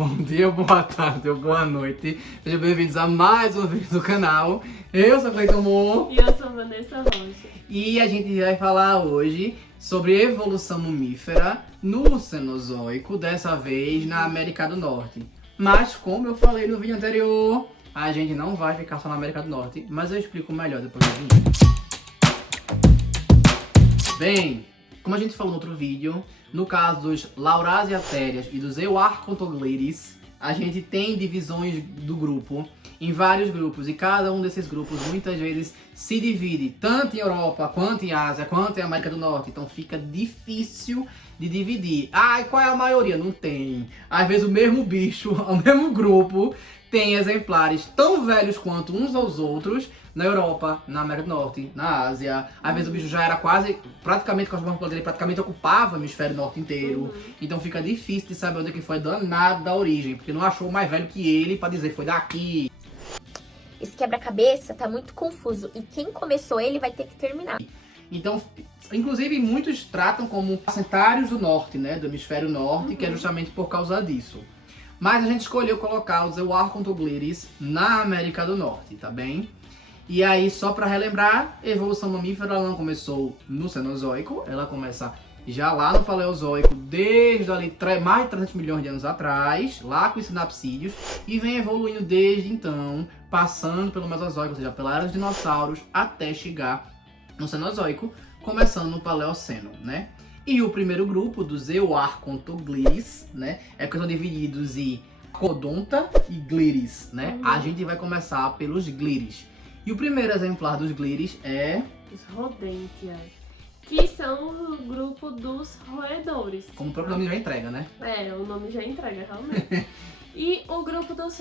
Bom dia, boa tarde ou boa noite. Sejam bem-vindos a mais um vídeo do canal. Eu sou Cleiton Moore. E eu sou Vanessa Rocha. E a gente vai falar hoje sobre evolução mamífera no Cenozoico, dessa vez na América do Norte. Mas, como eu falei no vídeo anterior, a gente não vai ficar só na América do Norte, mas eu explico melhor depois do vídeo. Bem, como a gente falou no outro vídeo, no caso dos Laurasiatherias e dos Euarchontoglires, a gente tem divisões do grupo em vários grupos, e cada um desses grupos muitas vezes se divide tanto em Europa, quanto em Ásia, quanto em América do Norte. Então fica difícil de dividir. Ah, e qual é a maioria? Não tem. Às vezes o mesmo bicho, o mesmo grupo, tem exemplares tão velhos quanto uns aos outros na Europa, na América do Norte, na Ásia. Às vezes o bicho já era praticamente, com as morfoologias dele, praticamente ocupava o hemisfério norte inteiro. Então fica difícil de saber onde que foi danado da origem, porque não achou mais velho que ele pra dizer foi daqui. Esse quebra-cabeça tá muito confuso e quem começou ele vai ter que terminar. Então, inclusive muitos tratam como placentários do norte, né, do hemisfério norte, que é justamente por causa disso. Mas a gente escolheu colocar os Euarchontoglires na América do Norte, tá bem? E aí, só para relembrar, a evolução mamífera ela não começou no Cenozoico, ela começa já lá no Paleozoico, desde ali mais de 300 milhões de anos atrás, lá com os sinapsídeos, e vem evoluindo desde então, passando pelo Mesozoico, ou seja, pela era dos dinossauros, até chegar no Cenozoico, começando no Paleoceno, né? E o primeiro grupo dos Euarchontoglires, né, é porque são divididos em Codonta e Glires, né? A gente vai começar pelos Glires. E o primeiro exemplar dos Glires é Os Rodentia, que são o grupo dos roedores. como o próprio nome já entrega, né? É, o nome já entrega, realmente. E o grupo dos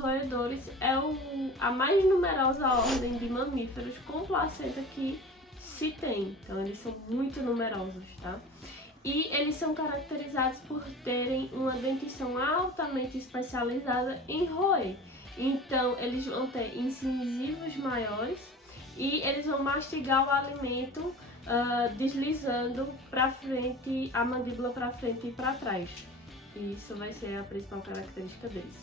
roedores é a mais numerosa ordem de mamíferos com placenta que se tem. Então eles são muito numerosos, tá? E eles são caracterizados por terem uma dentição altamente especializada em roer. Então eles vão ter incisivos maiores e eles vão mastigar o alimento deslizando para frente, a mandíbula para frente e para trás. Isso vai ser a principal característica deles.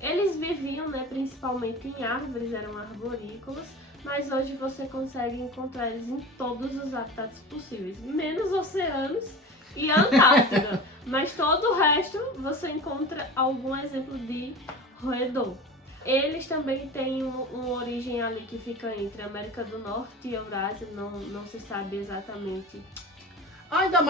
Eles viviam, né, principalmente em árvores, eram arborícolas, mas hoje você consegue encontrar eles em todos os habitats possíveis, menos oceanos e a Antártida. Mas todo o resto você encontra algum exemplo de roedor. Eles também têm uma origem ali que fica entre a América do Norte e Eurásia, não se sabe exatamente. Ainda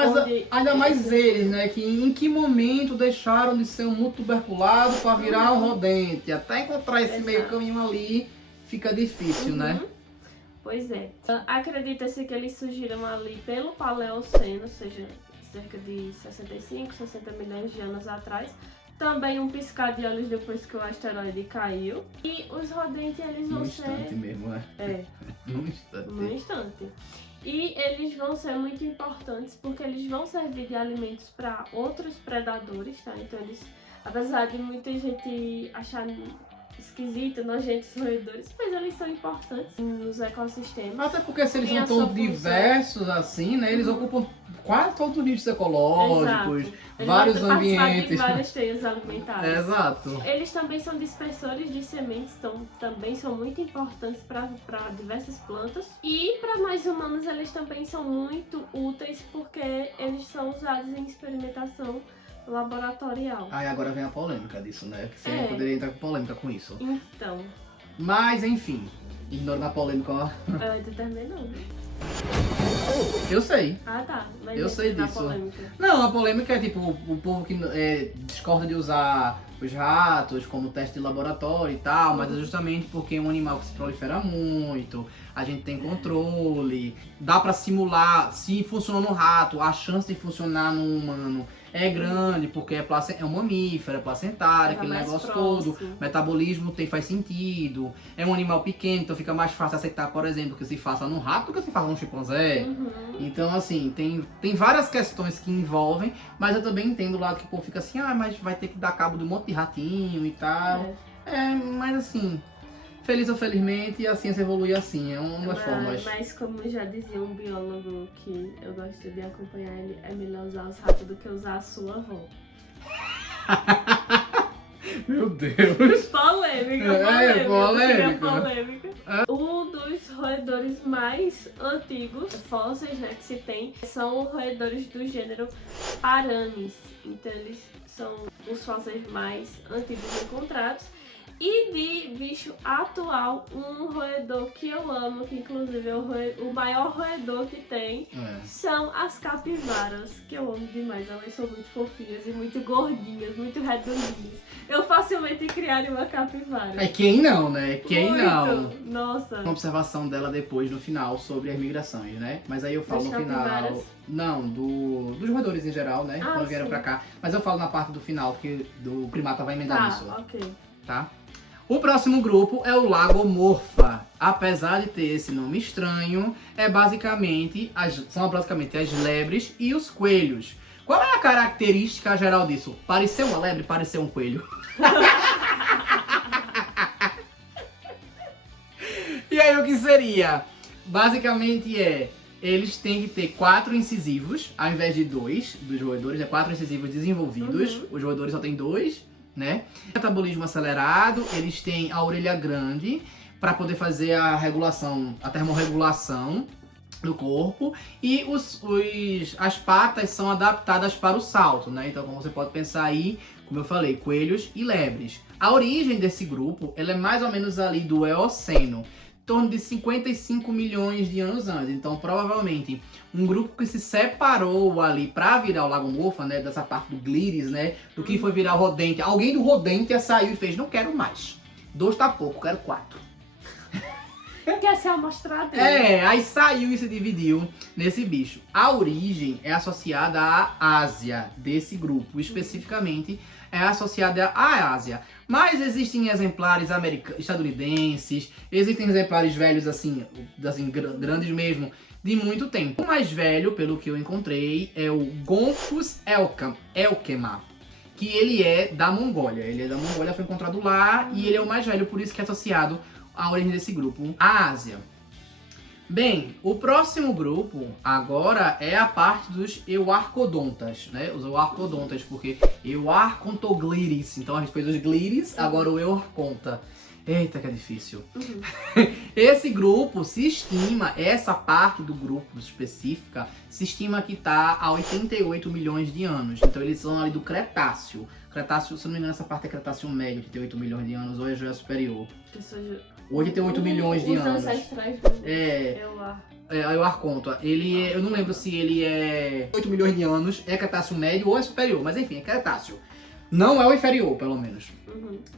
mais eles, né? Que em que momento deixaram de ser um mutuberculado para virar um rodente? Até encontrar esse meio caminho ali fica difícil, né? Pois é. Acredita-se que eles surgiram ali pelo Paleoceno, ou seja, cerca de 65, 60 milhões de anos atrás. Também um piscar de olhos depois que o asteroide caiu. E os rodentes, eles vão ser... No instante mesmo, né? É. No instante. No instante. E eles vão ser muito importantes porque eles vão servir de alimentos para outros predadores, tá? Então eles, apesar de muita gente achar esquisito, nojento os roedores, mas eles são importantes nos ecossistemas. Até porque se eles Tem são a tão sua diversos assim, né? Eles ocupam quase todos os nichos ecológicos, Eles vários vão participar ambientes. de várias teias alimentares. Exato. Eles também são dispersores de sementes, então também são muito importantes para diversas plantas. E para nós humanos eles também são muito úteis porque eles são usados em experimentação laboratorial. Aí agora vem a polêmica disso, né? Que você É. poderia entrar com polêmica com isso. Então, Mas enfim, ignorando a polêmica, ó. eu ainda terminou, né? Eu sei. Ah, tá. Mas Eu sei na disso. polêmica. Não, a polêmica é tipo o povo que discorda de usar os ratos como teste de laboratório e tal, mas é justamente porque é um animal que se prolifera muito, a gente tem controle, dá pra simular, se funciona no rato, a chance de funcionar no humano é grande, porque é um mamífero, é placentário, Fica aquele mais negócio próximo. todo, metabolismo faz sentido, é um animal pequeno, então fica mais fácil aceitar, por exemplo, que se faça num rato do que se faça num chimpanzé. Então, assim, tem várias questões que envolvem, mas eu também entendo o lado que o povo fica assim, mas vai ter que dar cabo de um monte de ratinho e tal. Mas assim, feliz ou felizmente, a ciência evolui assim, é uma das formas. Mas como já dizia um biólogo que eu gosto de acompanhar ele, é melhor usar os ratos do que usar a sua avó. Meu Deus. Polêmica. Polêmica. Um dos roedores mais antigos, fósseis, né, que se tem, são roedores do gênero Paranis. Então eles são os fósseis mais antigos encontrados. E de bicho atual, um roedor que eu amo, que inclusive é o maior roedor que tem, são as capivaras, que eu amo demais. Elas são muito fofinhas e muito gordinhas, muito redondinhas. Eu facilmente criaria uma capivara. É quem não, né? Quem Muito. não? Nossa. Uma observação dela depois, no final, sobre as migrações, né? Mas aí eu falo Das no final... capivaras? Não, dos roedores em geral, né? Ah, Quando vieram sim. pra cá. Mas eu falo na parte do final, porque do primata vai emendar nisso, Tá, ok. tá? O próximo grupo é o Lagomorpha. Apesar de ter esse nome estranho, são basicamente as lebres e os coelhos. Qual é a característica geral disso? Parecer uma lebre, parecer um coelho. E aí o que seria? Basicamente eles têm que ter 4 incisivos, ao invés de 2 dos roedores, 4 incisivos desenvolvidos. Os roedores só tem 2, né? Metabolismo acelerado, eles têm a orelha grande para poder fazer a termorregulação do corpo, e as patas são adaptadas para o salto, né? Então, como você pode pensar aí, como eu falei, coelhos e lebres. A origem desse grupo, ela é mais ou menos ali do Eoceno, em torno de 55 milhões de anos antes. Então, provavelmente, um grupo que se separou ali para virar o Lagomorpha, né, dessa parte do Glíris, né, do que foi virar o rodente. Alguém do rodente saiu e fez, não quero mais. 2 tá pouco, quero 4. Quer ser amostrado? Aí saiu e se dividiu nesse bicho. A origem é associada à Ásia desse grupo, especificamente é associada à Ásia. Mas existem exemplares estadunidenses, existem exemplares velhos assim grandes mesmo, de muito tempo. O mais velho, pelo que eu encontrei, é o Gonfus elkema, que ele é da Mongólia. Ele é da Mongólia, foi encontrado lá, e ele é o mais velho, por isso que é associado à origem desse grupo, à Ásia. Bem, o próximo grupo agora é a parte dos euarcodontas, né? Os euarcodontas, porque Euarchontoglires, então a gente fez os glires, agora o euarconta. Eita, que é difícil. Esse grupo se estima, essa parte do grupo específica, se estima que está a 88 milhões de anos. Então eles são ali do Cretáceo. Cretáceo, se não me engano, essa parte é Cretáceo médio, 88 milhões de anos, ou já é superior. 88 milhões de anos. Os ancestrais o Arconta, eu não lembro se ele é 8 milhões de anos, é Cretáceo médio ou é superior, mas enfim, é Cretáceo. Não é o inferior, pelo menos.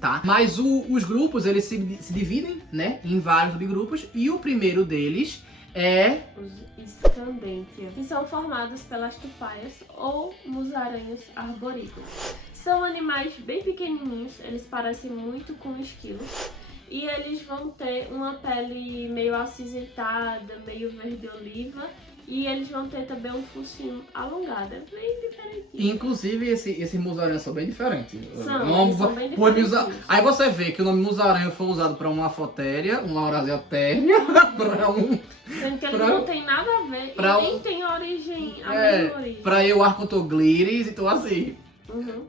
Tá? Mas os grupos, eles se dividem, né, em vários subgrupos, e o primeiro deles é... os Scandentia, que são formados pelas tupaias ou musarañas arborícolas. São animais bem pequenininhos, eles parecem muito com esquilos. E eles vão ter uma pele meio acinzentada, meio verde-oliva. E eles vão ter também um focinho alongado, é bem diferente. Inclusive, esse musaraña são bem diferentes. São bem diferentes. Aí você vê que o nome musaraña foi usado para uma fotéria, uma Eurasiatéria, para um... Sendo que eles não tem nada a ver, e nem tem origem, a mesma origem. Para Euarchontoglires, então assim...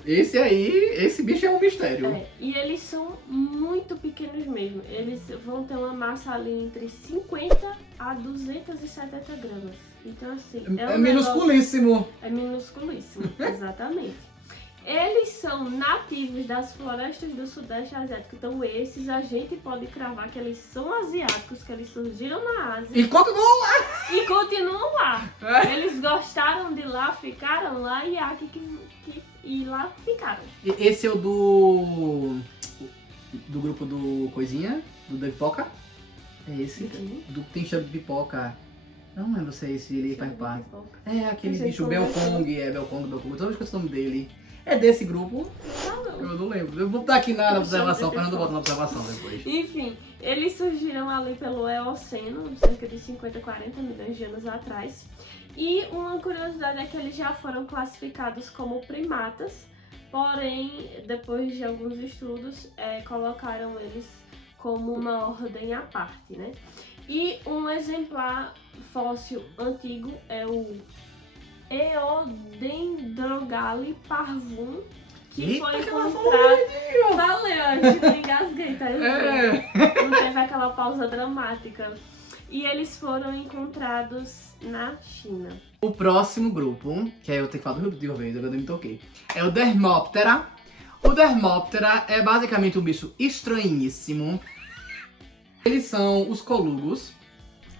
Esse bicho é um mistério. E eles são muito pequenos mesmo. Eles vão ter uma massa ali entre 50 a 270 gramas. Então assim, é minusculíssimo. É minusculíssimo, exatamente. Eles são nativos das florestas do Sudeste Asiático. Então esses a gente pode cravar que eles são asiáticos, que eles surgiram na Ásia. E continuam lá. Eles gostaram de lá, ficaram lá e lá ficaram. Esse é o do grupo do Coisinha, do da pipoca? É esse? Do que tem cheiro de pipoca. Eu não lembro se é esse, ele faz parte. É aquele bicho Belkong, Belkong. Toda vez que eu esqueço o nome dele. É desse grupo? Eu não lembro. Eu vou botar aqui na observação, Fernando bota na observação depois. Enfim, eles surgiram ali pelo Eoceno, cerca de 50 a 40 milhões de anos atrás. E uma curiosidade é que eles já foram classificados como primatas, porém, depois de alguns estudos, colocaram eles como uma ordem à parte, né? E um exemplar fóssil antigo é o Eodendrogalli parvum, que Eita, foi que ela encontrado. Falei, antes eu engasguei, tá? É. Não teve aquela pausa dramática. E eles foram encontrados na China. O próximo grupo, que aí eu tenho que falar do grupo de vez, agora eu me toquei, é o Dermoptera. O Dermoptera é basicamente um bicho estranhíssimo. Eles são os colugos.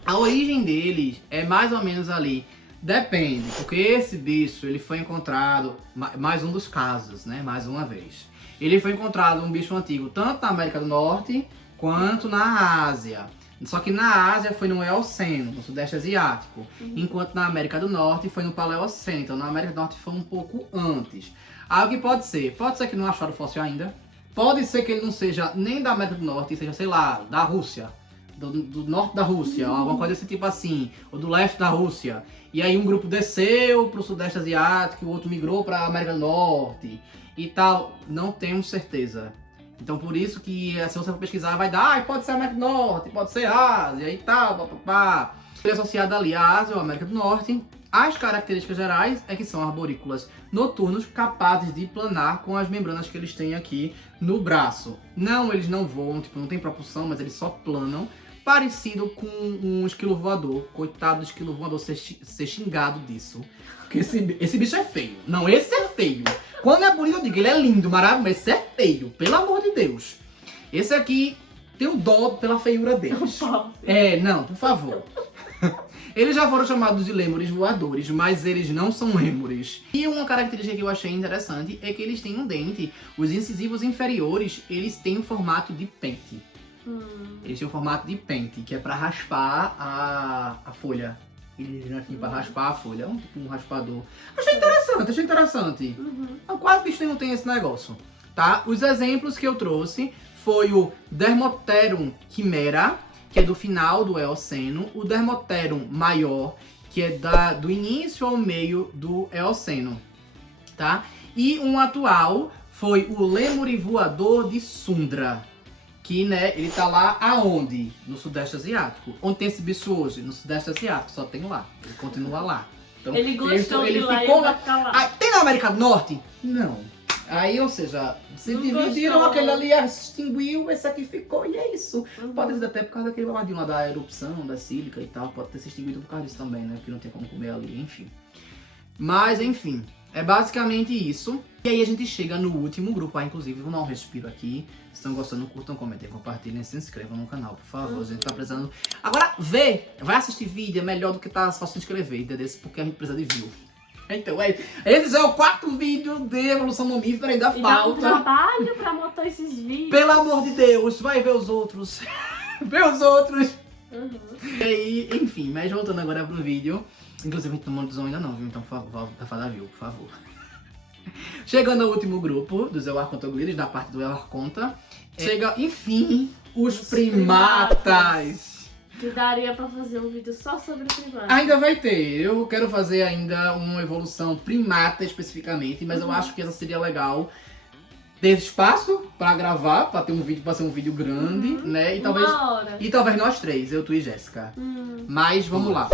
A origem deles é mais ou menos ali. Depende, porque esse bicho ele foi encontrado, mais um dos casos, né? Mais uma vez. Ele foi encontrado um bicho antigo tanto na América do Norte quanto na Ásia. Só que na Ásia foi no Eoceno, no Sudeste Asiático, enquanto na América do Norte foi no Paleoceno. Então na América do Norte foi um pouco antes. Aí o que pode ser? Pode ser que não acharam fóssil ainda. Pode ser que ele não seja nem da América do Norte, seja, sei lá, da Rússia. Do norte da Rússia, alguma coisa desse tipo assim. Ou do leste da Rússia. E aí um grupo desceu pro Sudeste Asiático, o outro migrou pra América do Norte e tal. Não temos certeza. Então por isso que se você for pesquisar vai dar, pode ser América do Norte, pode ser Ásia e tal, papapá. Ele é associado ali à Ásia ou América do Norte. As características gerais é que são arborícolas noturnos capazes de planar com as membranas que eles têm aqui no braço. Não, eles não voam, tipo, não tem propulsão, mas eles só planam. Parecido com um esquilo voador. Coitado do esquilo voador ser xingado disso. Porque esse bicho é feio. Não, esse é feio. Quando é bonito eu digo, ele é lindo, maravilhoso, mas esse é feio, pelo amor de Deus. Esse aqui tem um dó pela feiura deles. Não, por favor. Eles já foram chamados de lêmures voadores, mas eles não são lêmures. E uma característica que eu achei interessante é que eles têm um dente. Os incisivos inferiores, eles têm o formato de pente. Eles têm o formato de pente, que é pra raspar a folha. Eles vêm aqui pra raspar a folha. É tipo um raspador. Achei interessante. Então, quase bicho nenhum tem esse negócio. Tá? Os exemplos que eu trouxe foi o Dermopterum chimera, que é do final do Eoceno, o Dermopterum maior, que é do início ao meio do Eoceno, tá? E um atual foi o lêmure voador de Sundra, que, né, ele tá lá aonde? No Sudeste Asiático. Onde tem esse bicho hoje? No Sudeste Asiático, só tem lá. Ele continua lá. Então, ele gostou ele de lá ficou e vai ficar lá. Ah, tem na América do Norte? Não. Aí, ou seja, se Não dividiram, gostou. aquele ali extinguiu, esse aqui ficou e é isso. Pode ser até por causa daquele babadinho lá da erupção, da sílica e tal, pode ter se extinguido por causa disso também, né? Porque não tem como comer ali, enfim. Mas, enfim, é basicamente isso. E aí a gente chega no último grupo, inclusive, vou dar um respiro aqui. Se estão gostando, curtam, comentem, compartilhem, se inscrevam no canal, por favor. A gente tá precisando... Agora, vai assistir vídeo, é melhor do que tá só se inscrever, entendeu? Porque a gente precisa de view. Então, esse já é o 4º vídeo de evolução mamífera, ainda E dá um falta. trabalho pra montar esses vídeos. Pelo amor de Deus, vai ver os outros. Vê os outros. E aí, enfim, mas voltando agora pro vídeo. Inclusive, a gente não monetizou ainda não, viu? Então, por favor, volta pra dar view, por favor. Chegando ao último grupo dos Euarchontoglires, da parte do Euarchonta. Chega, enfim, os primatas. Que daria pra fazer um vídeo só sobre primatas. Ainda vai ter. Eu quero fazer ainda uma evolução primata especificamente, mas eu acho que essa seria legal. Ter espaço pra gravar, pra ter um vídeo, pra ser um vídeo grande, né? E talvez, Uma hora. e talvez nós três, eu, tu e Jéssica. Mas vamos lá.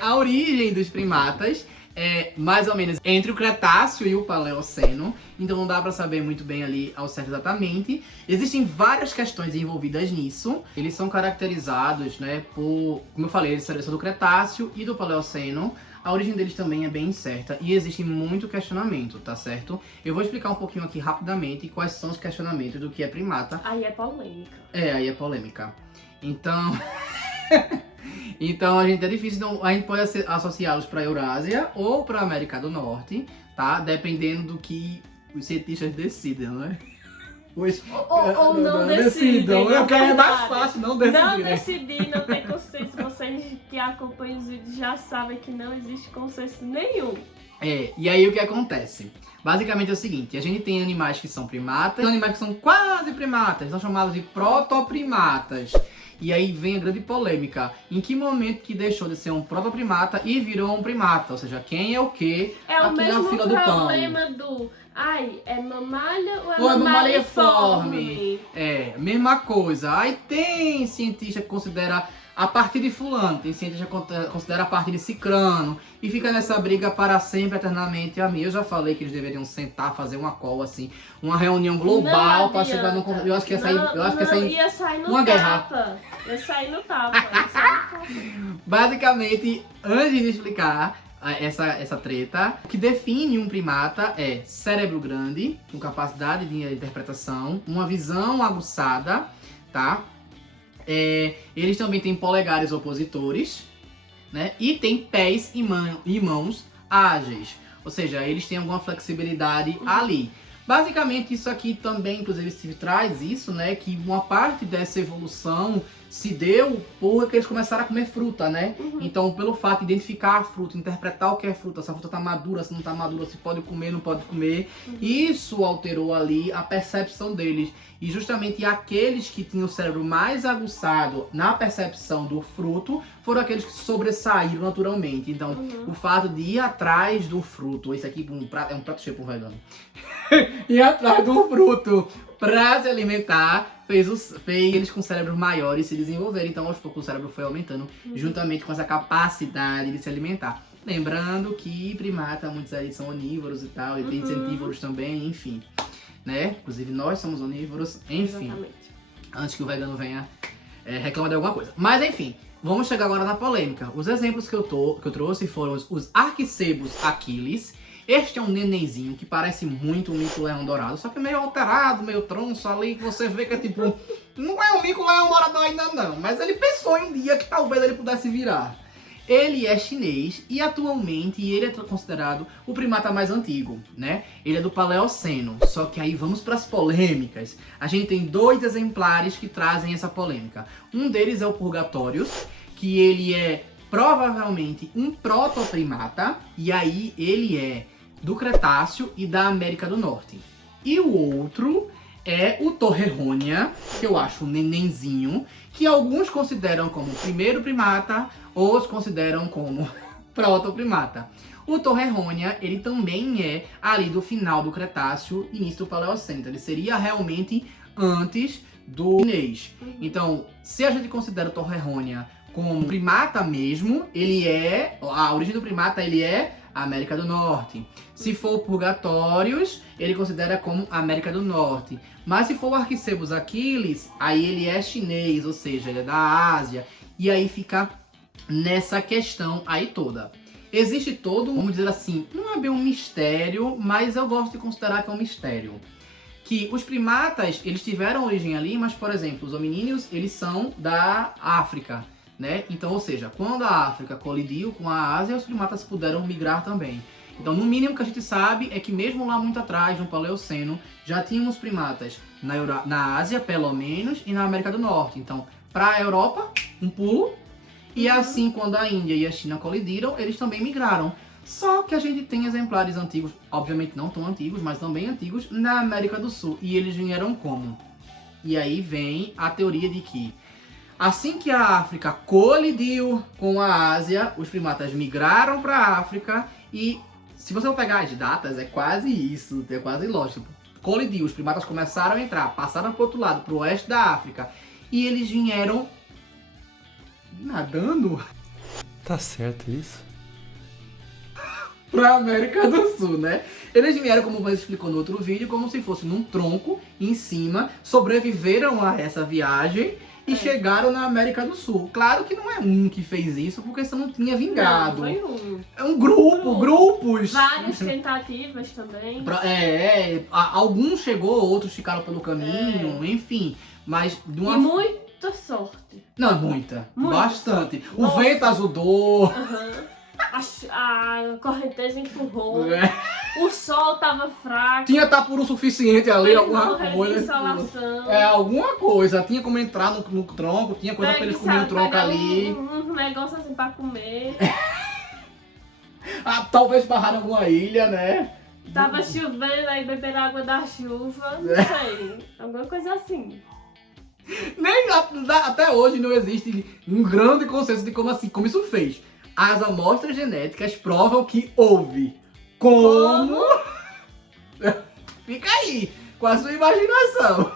A origem dos primatas é mais ou menos entre o Cretáceo e o Paleoceno, então não dá pra saber muito bem ali ao certo exatamente. Existem várias questões envolvidas nisso. Eles são caracterizados, né, por, como eu falei, eles são do Cretáceo e do Paleoceno. A origem deles também é bem incerta e existe muito questionamento, tá certo? Eu vou explicar um pouquinho aqui rapidamente quais são os questionamentos do que é primata. Aí é polêmica. Aí é polêmica. Então... Então a gente é difícil, então, a gente pode associá-los para a Eurásia ou para a América do Norte, tá? Dependendo do que os cientistas decidem, não é? Ou não decidem. Eu quero é mais verdade. fácil não decidir. Não né? decidir, não tem consenso. Vocês que acompanham os vídeos já sabem que não existe consenso nenhum. E aí o que acontece? Basicamente é o seguinte, a gente tem animais que são primatas, tem animais que são quase primatas, são chamados de protoprimatas. E aí vem a grande polêmica. Em que momento que deixou de ser um protoprimata e virou um primata? Ou seja, quem é o quê É o aqui na mesmo fila do pão? problema do... Ai, é mamalha ou é Ou é mamalhiforme? Mesma coisa. Aí tem cientista que considera a partir de fulano, tem cientista que considera a partir de cicrano, e fica nessa briga para sempre, eternamente. A mim, eu já falei que eles deveriam sentar, fazer uma call, assim, uma reunião global para chegar num... Eu acho que ia sair, ia sair no uma guerra. tapa. Ia sair no tapa. Basicamente, antes de explicar essa treta, o que define um primata é cérebro grande, com capacidade de interpretação, uma visão aguçada, tá? Eles também têm polegares opositores, né? E tem pés e mãos ágeis. Ou seja, eles têm alguma flexibilidade ali. Basicamente, isso aqui também, inclusive, se traz isso, né? Que uma parte dessa evolução se deu porque eles começaram a comer fruta, né? Então, pelo fato de identificar a fruta, interpretar o que é fruta, se a fruta tá madura, se não tá madura, se pode comer, não pode comer, isso alterou ali a percepção deles. E justamente aqueles que tinham o cérebro mais aguçado na percepção do fruto foram aqueles que sobressaíram naturalmente. Então, o fato de ir atrás do fruto, esse aqui é um prato cheio pro vegano, ir atrás do fruto pra se alimentar, fez eles com cérebros maiores se desenvolverem. Então, aos poucos, o cérebro foi aumentando, juntamente com essa capacidade de se alimentar. Lembrando que primata, muitos aí são onívoros e tal, e tem insetívoros também, enfim. Né? Inclusive, nós somos onívoros, enfim. Exatamente. Antes que o vegano venha reclamar de alguma coisa. Mas, enfim, vamos chegar agora na polêmica. Os exemplos que eu trouxe foram os Arquicebus aquiles. Este é um nenenzinho que parece muito um mico-leão dourado, só que meio alterado, meio tronço ali, que você vê que é tipo... Não é um mico-leão dourado ainda não, mas ele pensou em dia que talvez ele pudesse virar. Ele é chinês e atualmente ele é considerado o primata mais antigo, né? Ele é do Paleoceno, só que aí vamos para as polêmicas. A gente tem 2 exemplares que trazem essa polêmica. Um deles é o Purgatórios, que ele é provavelmente um protoprimata, e aí ele é do Cretáceo e da América do Norte. E o outro é o Torrejonia, que eu acho um nenenzinho, que alguns consideram como o primeiro primata, outros consideram como protoprimata. O Torrejonia, ele também é ali do final do Cretáceo, início do Paleoceno. Então, ele seria realmente antes do chinês. Então, se a gente considera o Torrejonia como primata mesmo, ele é... A origem do primata, ele é a América do Norte. Se for o Purgatórios, ele considera como América do Norte. Mas se for o Arquicebus aquiles, aí ele é chinês, ou seja, ele é da Ásia. E aí fica nessa questão aí toda. Existe todo, vamos dizer assim, não é bem um mistério, mas eu gosto de considerar que é um mistério. Que os primatas, eles tiveram origem ali, mas, por exemplo, os hominíneos, eles são da África, né? Então, ou seja, quando a África colidiu com a Ásia, os primatas puderam migrar também. Então, no mínimo que a gente sabe é que mesmo lá muito atrás, no Paleoceno, já tínhamos primatas na Ásia, pelo menos, e na América do Norte. Então, para a Europa, um pulo. E assim, quando a Índia e a China colidiram, eles também migraram. Só que a gente tem exemplares antigos, obviamente não tão antigos, mas também antigos, na América do Sul. E eles vieram como? E aí vem a teoria de que assim que a África colidiu com a Ásia, os primatas migraram para a África e, se você for pegar as datas, é quase isso, é quase lógico. Colidiu, os primatas começaram a entrar, passaram para o outro lado, para o oeste da África, e eles vieram nadando Tá certo isso? para a América do Sul, né? Eles vieram, como você explicou no outro vídeo, como se fosse num tronco em cima, sobreviveram a essa viagem e chegaram na América do Sul. Claro que não é um que fez isso, porque senão não tinha vingado. Não, foi um. É um grupo, grupos. Várias tentativas também. Alguns chegou, outros ficaram pelo caminho, enfim. Mas de uma... E muita sorte. Não, muita. Muita. Bastante. O Nossa. vento azudou. A correnteza empurrou. O sol tava fraco. Tinha tapuru suficiente ali, alguma coisa. Insolação. Alguma coisa. Tinha como entrar no tronco, tinha coisa pra eles comerem o tronco ali. Um negócio assim pra comer. Talvez barrar em alguma ilha, né? Tava chovendo, aí beber água da chuva. Não sei. Alguma coisa assim. Nem até hoje não existe um grande consenso de como isso fez. As amostras genéticas provam que houve. Como? Fica aí, com a sua imaginação.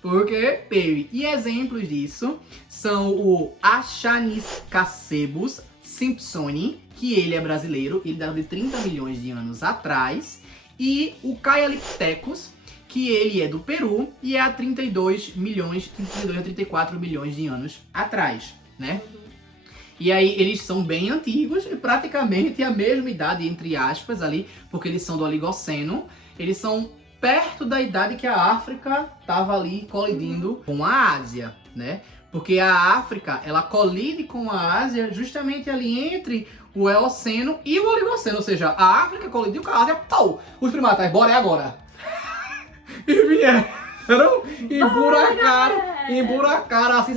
Porque teve. E exemplos disso são o Achaniscacebus simpsoni, que ele é brasileiro, ele dá de 30 milhões de anos atrás, e o Caeolipithecus, que ele é do Peru e é há 32 a 34 milhões de anos atrás, né? E aí eles são bem antigos e praticamente a mesma idade, entre aspas, ali, porque eles são do Oligoceno. Eles são perto da idade que a África estava ali colidindo com a Ásia, né? Porque a África, ela colide com a Ásia justamente ali entre o Eoceno e o Oligoceno. Ou seja, a África colidiu com a Ásia, pau! Os primatas, bora, é agora! E vieram, emburacaram assim,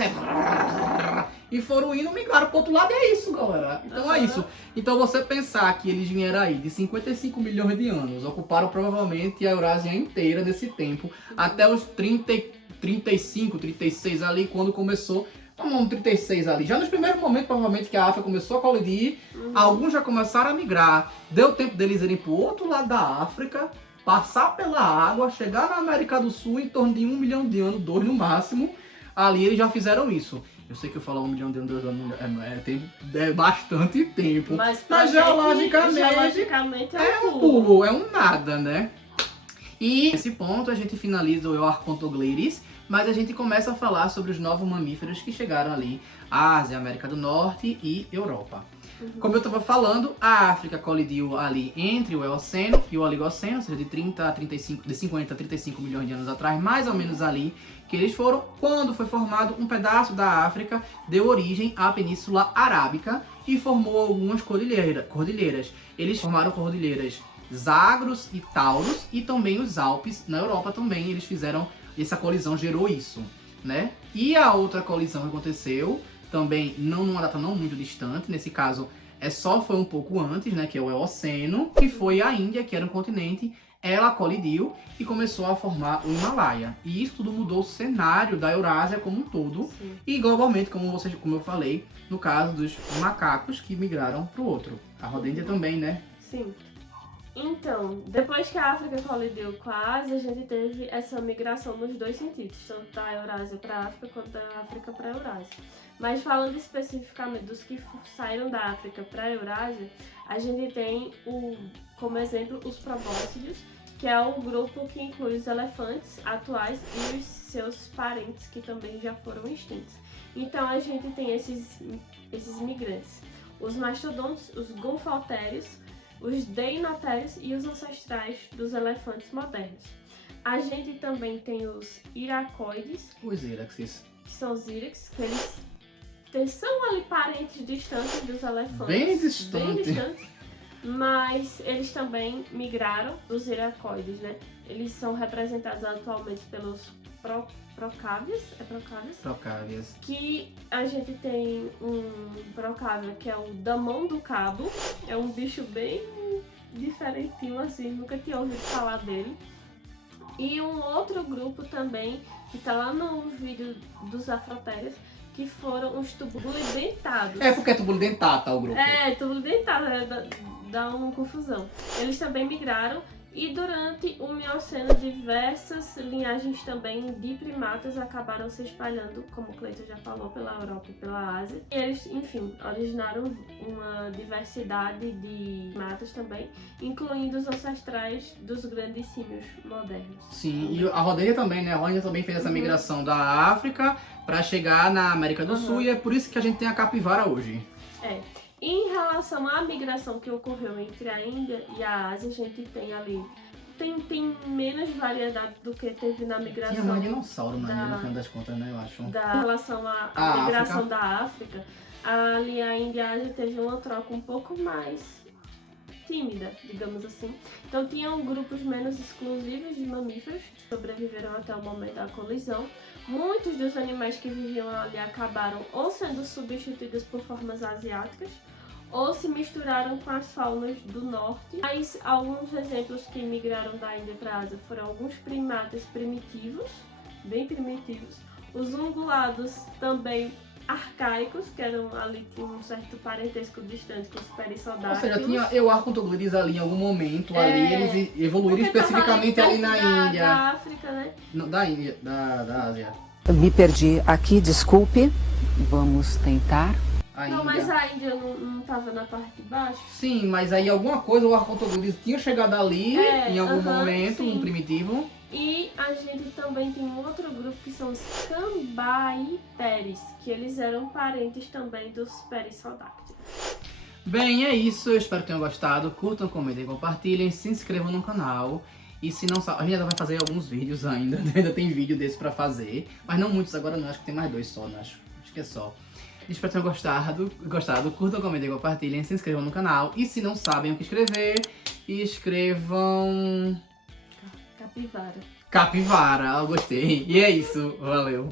e foram indo, migraram pro outro lado, e é isso, galera. Então é isso. Então você pensar que eles vieram aí de 55 milhões de anos, ocuparam provavelmente a Eurásia inteira nesse tempo, até os 35, 36 ali, quando começou, vamos 36 ali. Já nos primeiros momentos, provavelmente, que a África começou a colidir, alguns já começaram a migrar. Deu tempo deles irem pro outro lado da África, passar pela água, chegar na América do Sul em torno de 1 milhão de anos, 2 no máximo. Ali eles já fizeram isso. Eu sei que eu falo 1 milhão de anos é bastante tempo. Mas geologicamente é um pulo, é um nada, né? E nesse ponto a gente finaliza o Euarchontoglires, mas a gente começa a falar sobre os novos mamíferos que chegaram ali, Ásia, América do Norte e Europa. Como eu estava falando, a África colidiu ali entre o Eoceno e o Oligoceno, ou seja, de 50 a 35 milhões de anos atrás, mais ou menos ali que eles foram. Quando foi formado um pedaço da África, deu origem à Península Arábica e formou algumas cordilheiras. Eles formaram cordilheiras Zagros e Taurus e também os Alpes. Na Europa também eles fizeram, essa colisão gerou isso, né? E a outra colisão que aconteceu também numa data não muito distante, nesse caso foi um pouco antes, né, que é o Eoceno, que foi a Índia, que era um continente, ela colidiu e começou a formar o Himalaia. E isso tudo mudou o cenário da Eurásia como um todo. Sim. E globalmente, como eu falei, no caso dos macacos que migraram para o outro. A rodente também, né? Sim. Então, depois que a África colidiu com a Ásia, a gente teve essa migração nos dois sentidos, tanto da Eurásia para a África quanto da África para a Eurásia. Mas falando especificamente dos que saíram da África para a Eurásia, a gente tem, como exemplo, os probóscideos, que é um grupo que inclui os elefantes atuais e os seus parentes, que também já foram extintos. Então a gente tem esses migrantes, os mastodontes, os gonfaltérios, os deinotherios e os ancestrais dos elefantes modernos. A gente também tem os iracoides. Os iraxes. Que são os irax, que eles são ali parentes distantes dos elefantes. Bem distantes. Mas eles também migraram dos iracoides, né? Eles são representados atualmente pelos procávios. É procávios? Procávios. Que a gente tem um procávio que é o damão do cabo. É um bicho bem diferentinho assim, nunca tinha ouvido falar dele. E um outro grupo também, que tá lá no vídeo dos afrotérios, que foram os tubulidentados. É porque é tubulidentata o grupo. É, tubulidentado, dá uma confusão. Eles também migraram e durante o Mioceno diversas linhagens também de primatas acabaram se espalhando, como o Cleiton já falou, pela Europa e pela Ásia. E eles, enfim, originaram uma diversidade de primatas também, incluindo os ancestrais dos grandes símios modernos. Sim, e a rodeia também, né? A rodeia também fez essa migração da África para chegar na América do Sul e é por isso que a gente tem a capivara hoje. É. Em relação à migração que ocorreu entre a Índia e a Ásia, a gente tem ali... Tem menos variedade do que teve na migração... Tinha mais dinossauro na Índia, no final das contas, né, eu acho. Em relação à migração da África, ali a Índia e a Ásia teve uma troca um pouco mais tímida, digamos assim. Então tinham grupos menos exclusivos de mamíferos que sobreviveram até o momento da colisão. Muitos dos animais que viviam ali acabaram ou sendo substituídos por formas asiáticas, ou se misturaram com as faunas do norte. Mas alguns exemplos que migraram da Índia para a Ásia foram alguns primatas primitivos, bem primitivos. Os ungulados também arcaicos, que eram ali com um certo parentesco distante com os Ou perissodáctilos. seja, tinha Euarchontoglires ali em algum momento, É, ali eles evoluíram Porque tava especificamente ali na perto da Índia. África, né? Não, da Índia, da Ásia. Eu me perdi aqui, desculpe. Vamos tentar. A Não, Índia. mas a Índia não tava na parte de baixo? Sim, mas aí alguma coisa o Archontoglires tinha chegado ali em algum aham, momento, sim. um primitivo. E a gente também tem um outro grupo que são os Cambaíteres, que eles eram parentes também dos perissodáctilos. Bem, é isso. Eu espero que tenham gostado. Curtam, comentem, compartilhem, se inscrevam no canal. E se não sabe, a gente ainda vai fazer alguns vídeos ainda. Ainda tem vídeo desse pra fazer. Mas não muitos agora não, acho que tem mais 2 só, né? Acho que é só. Espero que tenham gostado. Curtam, comentem, compartilhem, se inscrevam no canal. E se não sabem o que escrever, escrevam... Capivara. Capivara, eu gostei. E é isso, valeu.